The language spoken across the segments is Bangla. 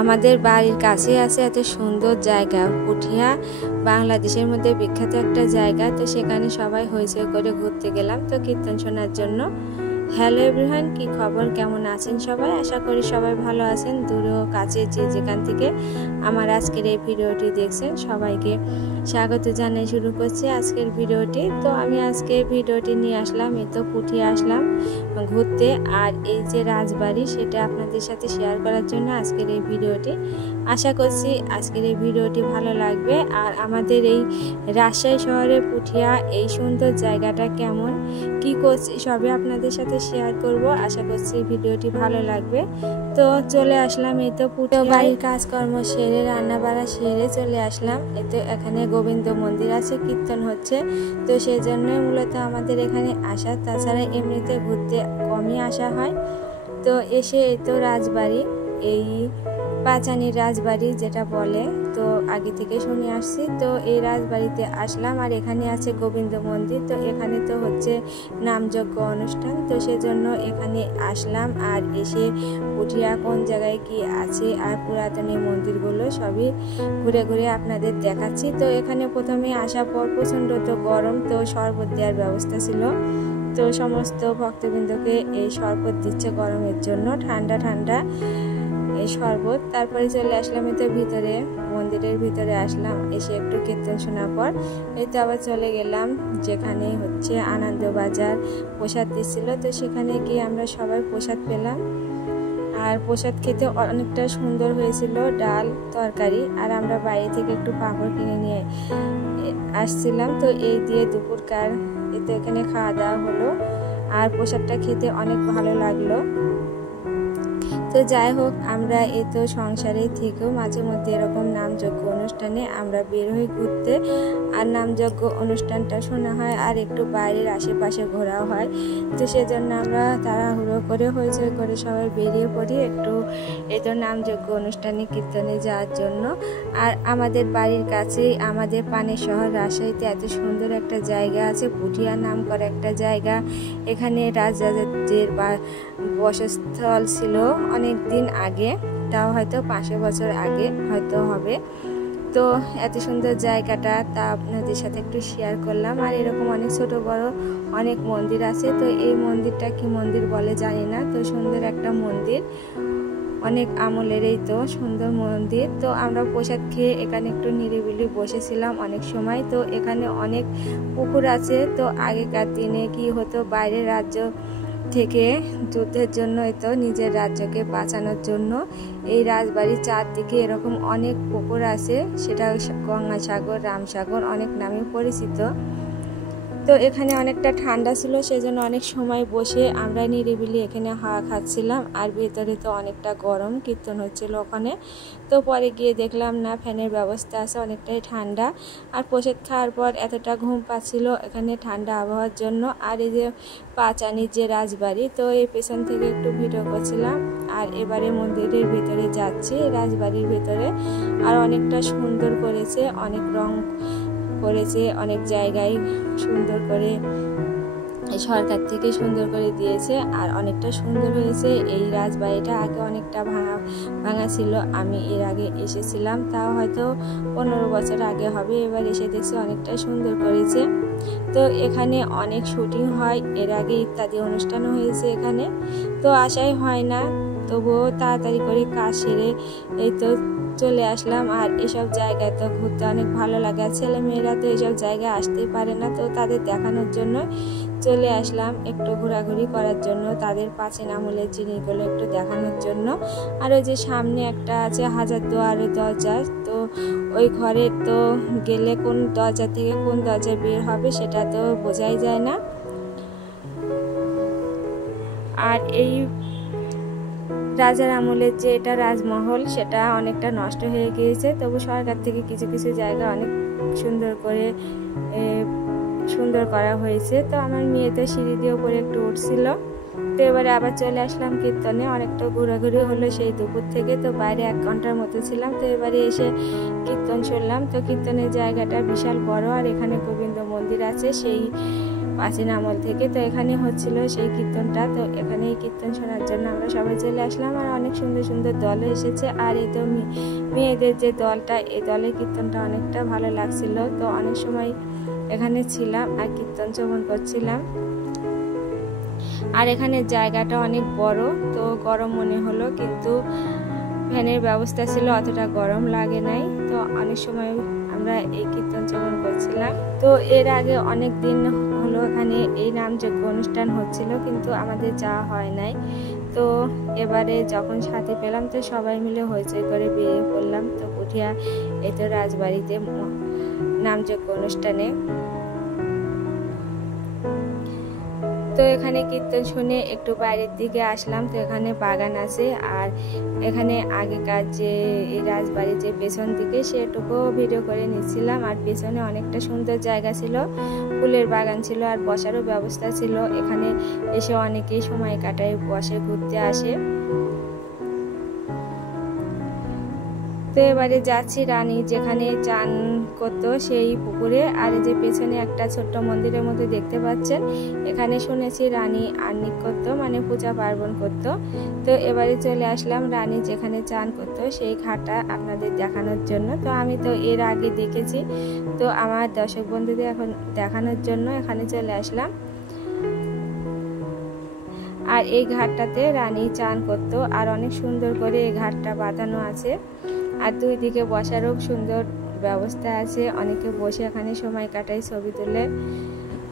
আমাদের বাড়ির কাছে আছে এত সুন্দর জায়গা পুঠিয়া, বাংলাদেশের মধ্যে বিখ্যাত একটা জায়গা। তো সেখানে সবাই হইচই করে ঘুরতে গেলাম তো কীর্তন শোনার জন্য। হ্যালো এভরিওয়ান, কি খবর, কেমন আছেন সবাই? আশা করি সবাই ভালো আছেন। দূরে ও কাছে যে যেখান থেকে আমার আজকের এই ভিডিওটি দেখছেন সবাইকে স্বাগত জানিয়ে শুরু করছি আজকের ভিডিওটি। তো আমি আজকে ভিডিওটি নিয়ে আসলাম, এই তো পুঠিয়া আসলাম ঘুরতে, আর এই যে রাজবাড়ি সেটা আপনাদের সাথে শেয়ার করার জন্য আজকের এই ভিডিওটি। আশা করছি আজকের এই ভিডিওটি ভালো লাগবে। আর আমাদের এই রাজশাহী শহরের পুঠিয়া এই সুন্দর জায়গাটা কেমন, কি করছি সবই আপনাদের সাথে শেয়ার করব। আশা করছি ভিডিওটি ভালো লাগবে। তো চলে আসলাম এই তো পুঠিয়া বাড়ির কাজকর্ম সেরে, রান্না বাড়া সেরে চলে আসলাম। এই তো এখানে গোবিন্দ মন্দির আছে, কীর্তন হচ্ছে, তো সেই জন্য মূলত আমাদের এখানে আসা। তাছাড়া এমনিতে ঘুরতে কমই আসা হয়। তো এসে এই তো রাজবাড়ি, এই পাঁচানির রাজবাড়ি যেটা বলে, তো আগে থেকে শুনে আসছি। তো এই রাজবাড়িতে আসলাম, আর এখানে আছে গোবিন্দ মন্দির। তো এখানে তো হচ্ছে নামযজ্ঞ অনুষ্ঠান, তো সেজন্য এখানে আসলাম। আর এসে পুঠিয়া কোন জায়গায় কি আছে আর পুরাতন এই মন্দিরগুলো সবই ঘুরে ঘুরে আপনাদের দেখাচ্ছি। তো এখানে প্রথমে আসার পর প্রচণ্ড তো গরম, তো শরবত দেওয়ার ব্যবস্থা ছিল। তো সমস্ত ভক্তবৃন্দকে এই শরবত দিচ্ছে গরমের জন্য, ঠান্ডা ঠান্ডা এই শরবত। তারপরে চলে আসলাম এই তো ভিতরে, মন্দিরের ভিতরে আসলাম। এসে একটু কীর্তন শোনার পর এই তো আবার চলে গেলাম যেখানে হচ্ছে আনন্দবাজার প্রসাদ দিচ্ছিল। তো সেখানে গিয়ে আমরা সবাই প্রসাদ পেলাম। আর প্রসাদ খেতে অনেকটা সুন্দর হয়েছিল, ডাল তরকারি। আর আমরা বাইরে থেকে একটু পাঁপড় কিনে নিয়ে আসছিলাম। তো এই দিয়ে দুপুরকার এই তো এখানে খাওয়া দাওয়া হলো, আর প্রসাদটা খেতে অনেক ভালো লাগলো। তো যাই হোক, আমরা এই তো সংসারে থেকেও মাঝে মধ্যে এরকম নামযজ্ঞ অনুষ্ঠানে আমরা বের হই ঘুরতে। আর নামযজ্ঞ অনুষ্ঠানটা শোনা হয়, আর একটু বাইরের আশেপাশে ঘোরাও হয়। তো সেজন্য আমরা তাড়াহুড়ো করে হইচই করে সবাই বেরিয়ে পড়ি একটু এই তো নামযজ্ঞ অনুষ্ঠানে কীর্তনে যাওয়ার জন্য। আর আমাদের বাড়ির কাছেই আমাদের পানের শহর রাজশাহীতে এত সুন্দর একটা জায়গা আছে, পুঠিয়া নাম করা একটা জায়গা। এখানে রাজরাজাদের বসস্থল ছিল অনেক দিন আগে, তাও হয়তো 500 বছর আগে হয়তো হবে। তো এত সুন্দর জায়গাটা তা আপনাদের সাথে একটু শেয়ার করলাম। আর এরকম অনেক ছোট বড় অনেক মন্দির আছে। তো এই মন্দিরটা কি মন্দির বলে জানি না, তো সুন্দর একটা মন্দির, অনেক আমলের এই তো সুন্দর মন্দির। তো আমরা প্রসাদ খেয়ে এখানে একটু নিরিবিলি বসেছিলাম অনেক সময়। তো এখানে অনেক পুকুর আছে। তো আগেকার দিনে কি হতো, বাইরের রাজ্য থেকে যুদ্ধের জন্য তো নিজের রাজ্যকে বাঁচানোর জন্য এই রাজবাড়ির চারদিকে এরকম অনেক পুকুর আছে, সেটা গঙ্গাসাগর, রামসাগর অনেক নামে পরিচিত। তো এখানে অনেকটা ঠান্ডা ছিল, সেজন্য অনেক সময় বসে আমরা নিরিবিলি এখানে হাওয়া খাচ্ছিলাম। আর ভেতরে তো অনেকটা গরম, কীর্তন হচ্ছিল ওখানে। তো পরে গিয়ে দেখলাম না, ফ্যানের ব্যবস্থা আছে, অনেকটাই ঠান্ডা। আর প্রসাদ খাওয়ার পর এতটা ঘুম পাচ্ছিল এখানে ঠান্ডা আবহাওয়ার জন্য। আর এই যে পাঁচানির যে রাজবাড়ি, তো এই পেছন থেকে একটু ভিডিও করছিলাম। আর এবারে মন্দিরের ভিতরে যাচ্ছি, রাজবাড়ির ভিতরে। আর অনেকটা সুন্দর করেছে, অনেক রং করেছে, অনেক জায়গায় সুন্দর করে সরকার থেকে সুন্দর করে দিয়েছে। আর অনেকটা সুন্দর হয়েছে এই রাজবাড়িটা। আগে অনেকটা ভাঙা ছিল, আমি এর আগে এসেছিলাম, তাও হয়তো 15 বছর আগে হবে। এবার এসে দেখছি অনেকটা সুন্দর করেছে। তো এখানে অনেক শুটিং হয়, এর আগে ইত্যাদি অনুষ্ঠানও হয়েছে এখানে। তো আশাই হয় না, তবুও তাড়াতাড়ি করে কাজ সেরে এই তো চলে আসলাম। আর এসব জায়গায় তো ঘুরতে অনেক ভালো লাগে, আর ছেলে মেয়েরা তো এসব জায়গায় আসতেই পারে না। তো তাদের দেখানোর জন্য চলে আসলাম, একটু ঘোরাঘুরি করার জন্য, তাদের প্রাচীন আমলের জিনিসগুলো একটু দেখানোর জন্য। আর ওই যে সামনে একটা আছে হাজারদুয়ারের দরজা, তো ওই ঘরে তো গেলে কোন দরজা থেকে কোন দরজায় বের হবে সেটা তো বোঝাই যায় না। আর এই রাজার আমলের যে এটা রাজমহল, সেটা অনেকটা নষ্ট হয়ে গিয়েছে, তবু সরকার থেকে কিছু কিছু জায়গা অনেক সুন্দর করা হয়েছে। তো আমার মেয়ে তো সিঁড়ি দিয়ে উপরে একটু উঠছিল। তো এবারে আবার চলে আসলাম কীর্তনে, অনেকটা ঘোরাঘুরি হলো সেই দুপুর থেকে। তো বাইরে 1 ঘন্টার মতো ছিলাম। তো এবারে এসে কীর্তন শুনলাম। তো কীর্তনের জায়গাটা বিশাল বড়, আর এখানে গোবিন্দ মন্দির আছে, সেই প্রাচীন আমল থেকে। তো এখানে হচ্ছিল সেই কীর্তনটা। তো এখানে এই কীর্তন শোনার জন্য আমরা সবাই চলে আসলাম। আর অনেক সুন্দর সুন্দর দলও এসেছে। আর এই তো মেয়েদের যে দলটা, এই দলের কীর্তনটা অনেকটা ভালো লাগছিল। তো অনেক সময় এখানে ছিলাম আর কীর্তন শ্রবণ করছিলাম। আর এখানে জায়গাটা অনেক বড়, তো গরম মনে হলো, কিন্তু ফ্যানের ব্যবস্থা ছিল, অতটা গরম লাগে নাই। তো অনেক সময় আমরা এই কীর্তন শ্রবণ করছিলাম। তো এর আগে অনেক দিন হলো এখানে এই নামযজ্ঞ অনুষ্ঠান হচ্ছিল, কিন্তু আমাদের যাওয়া হয় নাই। তো এবারে যখন সাথে পেলাম তো সবাই মিলে হইচই করে বেরিয়ে পড়লাম। তো পুঠিয়া এই তো রাজবাড়িতে নামযজ্ঞ অনুষ্ঠানে। তো এখানে কীর্তন শুনে একটু বাইরের দিকে আসলাম। তো এখানে বাগান আছে, আর এখানে আগেকার যে এই রাজবাড়ির যে পেছন দিকে সেটুকু ভিডিও করে নিচ্ছিলাম। আর পেছনে অনেকটা সুন্দর জায়গা ছিল, ফুলের বাগান ছিল, আর বসারও ব্যবস্থা ছিল। এখানে এসে অনেকেই সময় কাটায়, বসে, ঘুরতে আসে। তো এবারে যাচ্ছি রানী যেখানে চান করতো সেই পুকুরে। আর যে পেছনে একটা ছোট্ট মন্দিরের মধ্যে দেখতে পাচ্ছেন, এখানে শুনেছি রানী আহ্নিক করতো, মানে পূজা পার্বণ করতো। তো এবারে চলে আসলাম রানী যেখানে চান করতো সেই ঘাটটা আপনাদের দেখানোর জন্য। তো আমি তো এর আগে দেখেছি, তো আমার দর্শক বন্ধুদের এখন দেখানোর জন্য এখানে চলে আসলাম। আর এই ঘাটটাতে রানী চান করতো, আর অনেক সুন্দর করে এই ঘাটটা বাঁধানো আছে। আর দুই দিকে বসারও সুন্দর ব্যবস্থা আছে, অনেকে বসে এখানে সময় কাটায়, ছবি তোলে।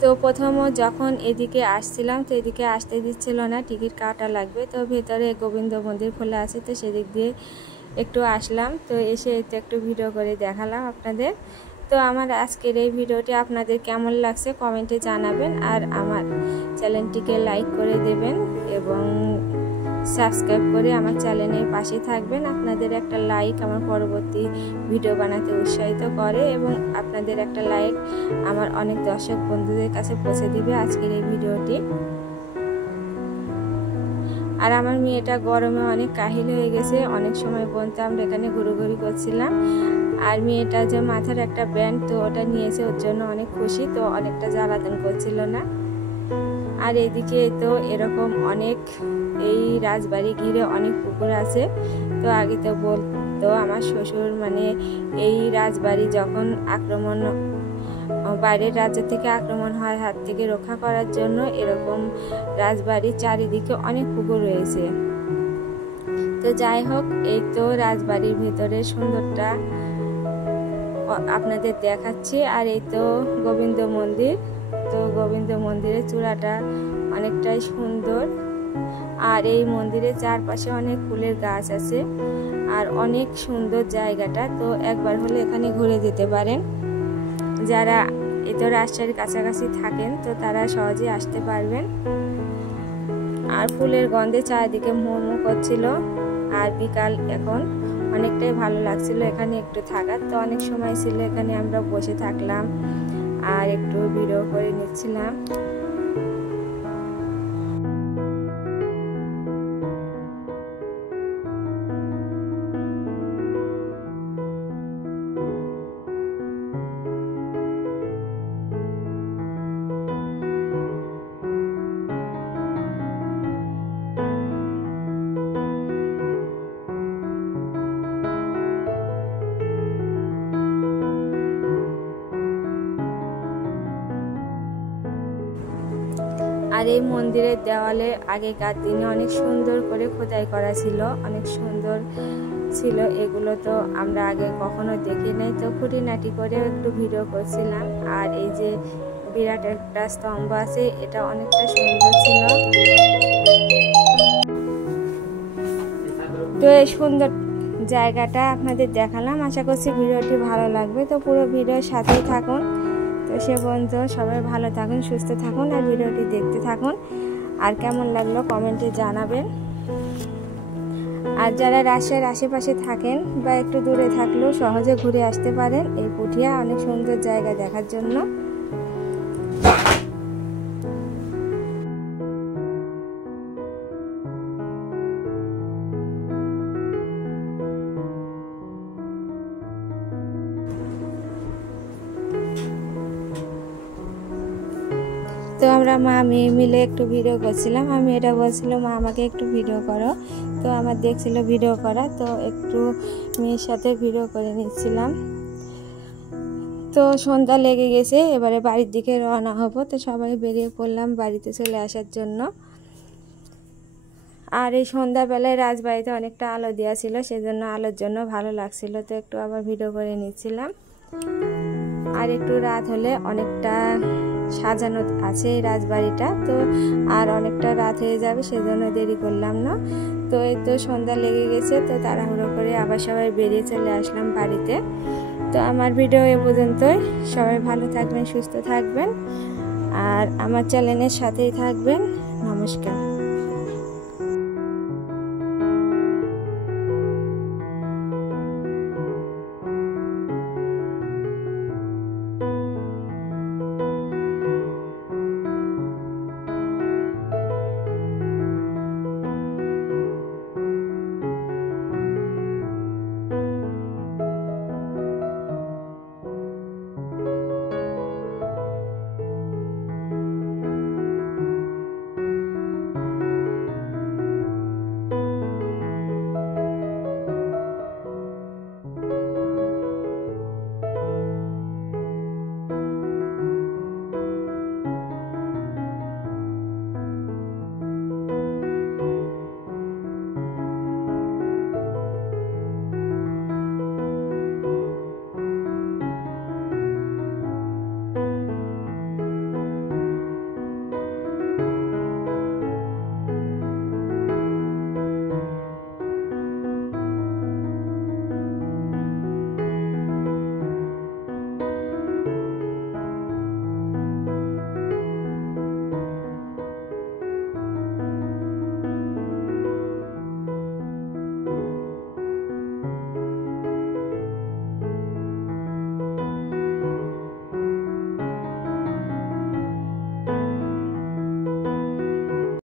তো প্রথমে যখন এদিকে আসছিলাম তো এদিকে আসতে দিচ্ছিল না, টিকিট কাটা লাগবে। তো ভেতরে গোবিন্দ মন্দির খোলা আছে, তো সেদিক দিয়ে একটু আসলাম। তো এসে তো একটু ভিডিও করে দেখালাম আপনাদের। তো আমার আজকের এই ভিডিওটি আপনাদের কেমন লাগছে কমেন্টে জানাবেন। আর আমার চ্যানেলটিকে লাইক করে দেবেন এবং সাবস্ক্রাইব করে আমার চ্যানেলের পাশে থাকবেন। আপনাদের একটা লাইক আমার পরবর্তী ভিডিও বানাতে উৎসাহিত করে, এবং আপনাদের একটা লাইক আমার অনেক দর্শক বন্ধুদের কাছে পৌঁছে দিবে আজকের এই ভিডিওটি। আর আমার মেয়েটা গরমে অনেক কাহিল হয়ে গেছে, অনেক সময় পর্যন্ত আমরা এখানে ঘুরোঘুরি করছিলাম। আর মেয়েটা যে মাথার একটা ব্যান্ড, তো ওটা নিয়েছে, ওর জন্য অনেক খুশি, তো অনেকটা জ্বালাতন করছিল না। আর এদিকে তো এরকম অনেক এই রাজবাড়ি ঘিরে অনেক পুকুর আছে। তো আগে তো বলতো আমার শ্বশুর, মানে এই রাজবাড়ি যখন আক্রমণ, বাইরের রাজ্য থেকে আক্রমণ হয়, হাত থেকে রক্ষা করার জন্য এরকম রাজবাড়ির চারিদিকে অনেক পুকুর রয়েছে। তো যাই হোক, এই তো রাজবাড়ির ভেতরে সুন্দরটা আপনাদের দেখাচ্ছি। আর এই তো গোবিন্দ মন্দির। তো গোবিন্দ মন্দিরের চূড়াটা অনেকটাই সুন্দর, আর এই মন্দিরের চারপাশে অনেক ফুলের গাছ আছে, আর অনেক সুন্দর জায়গাটা। তো একবার হলে এখানে ঘুরে যেতে পারেন। যারা এই তো রাজশাহীর কাছাকাছি থাকেন তো তারা সহজে আসতে পারবেন। আর ফুলের গন্ধে চারিদিকে মোমো করছিল। আর বিকাল এখন অনেকটাই ভালো লাগছিল এখানে একটু থাকার। তো অনেক সময় ছিল এখানে আমরা বসে থাকলাম আর একটু ভিডিও করে নিচ্ছিলাম। আর এই মন্দিরের দেওয়ালে আগেকার দিনে অনেক সুন্দর করে খোদাই করা ছিল, অনেক সুন্দর ছিল। এগুলো তো আমরা আগে কখনো দেখি নাই, তো খুঁটিনাটি করে একটু ভিডিও করছিলাম। আর এই যে বিরাট একটা স্তম্ভ আছে, এটা অনেকটা সুন্দর ছিল। তো এই সুন্দর জায়গাটা আপনাদের দেখালাম, আশা করছি ভিডিওটি ভালো লাগবে। তো পুরো ভিডিওর সাথেই থাকুন। তো সে পর্যন্ত সবাই ভালো থাকুন, সুস্থ থাকুন, আর ভিডিওটি দেখতে থাকুন। আর কেমন লাগলো কমেন্টে জানাবেন। আর যারা রাজশাহীর আশেপাশে থাকেন বা একটু দূরে থাকলেও সহজে ঘুরে আসতে পারেন এই পুঠিয়া, অনেক সুন্দর জায়গা দেখার জন্য। তো আমরা মা মেয়ে মিলে একটু ভিডিও করছিলাম। আমি এটা বলছিল মা আমাকে একটু ভিডিও করো, তো আমার দেখছিল ভিডিও করা, তো একটু মেয়ের সাথে ভিডিও করে নিচ্ছিলাম। তো সন্ধ্যা লেগে গেছে, এবারে বাড়ির দিকে রওনা হব। তো সবাই বেরিয়ে পড়লাম বাড়িতে চলে আসার জন্য। আর এই সন্ধ্যাবেলায় রাজবাড়িতে অনেকটা আলো দেওয়া ছিল, সেজন্য আলোর জন্য ভালো লাগছিল, তো একটু আবার ভিডিও করে নিচ্ছিলাম। আর একটু রাত হলে অনেকটা সাজানো আছে এই রাজবাড়িটা, তো আর অনেকটা রাত হয়ে যাবে, সেজন্য দেরি করলাম না। তো এই তো সন্ধ্যা লেগে গেছে, তো তাড়াহুড়ো করে আবার সবাই বেরিয়ে চলে আসলাম বাড়িতে। তো আমার ভিডিও এ পর্যন্তই। সবাই ভালো থাকবেন, সুস্থ থাকবেন, আর আমার চ্যানেলের সাথেই থাকবেন। নমস্কার।